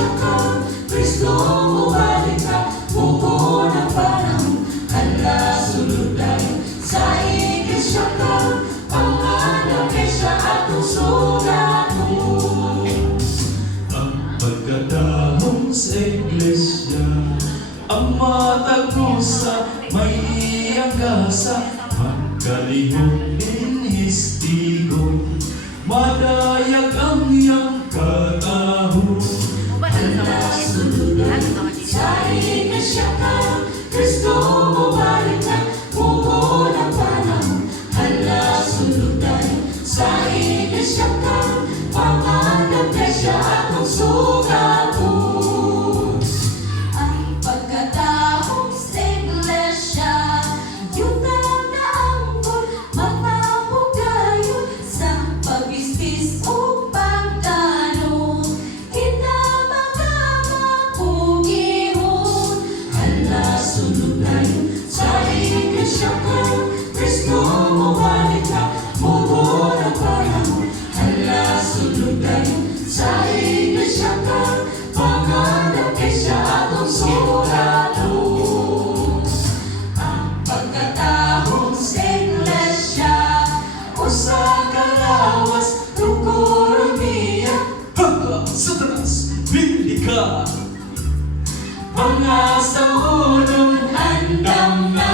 iglesia ka, Kristo bumalik ka, buko ng panahon, hala sunod tayo. Sa iglesia ka, pangalan kay siya atong sugat mo. Ang pagkatahong sa iglesia, ang matagusa, may iyagasa, magkalihong inhistigo, madayag ang iyang kataho. Hala sunod tayo. Sa iglesia ka, Kristo bumalik ka, buko ng panahon, hala sunod tayo. Sa iglesia ka, pangalan kay siya atong sugat mo. Ang pagkatahong sa iglesia, yun ang naangkol, matapog kayo sa pagbisbis o pagtanong. Kinamagamapugiron, Hala sunod tayo. Sa iglesia ka, Kristo bumalik ka, buko ng panahon, hala sunod tayo. Sa iglesia ka, pangalan kay siya atong sugat mo. ang pagkatahong sa iglesia, Usa ka lawas, tukuron niya, Hala, Satanas, pili ka! mga sa unong handam na.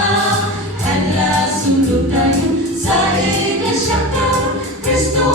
Hala sunod tayo. Sa iglesia ka, Kristo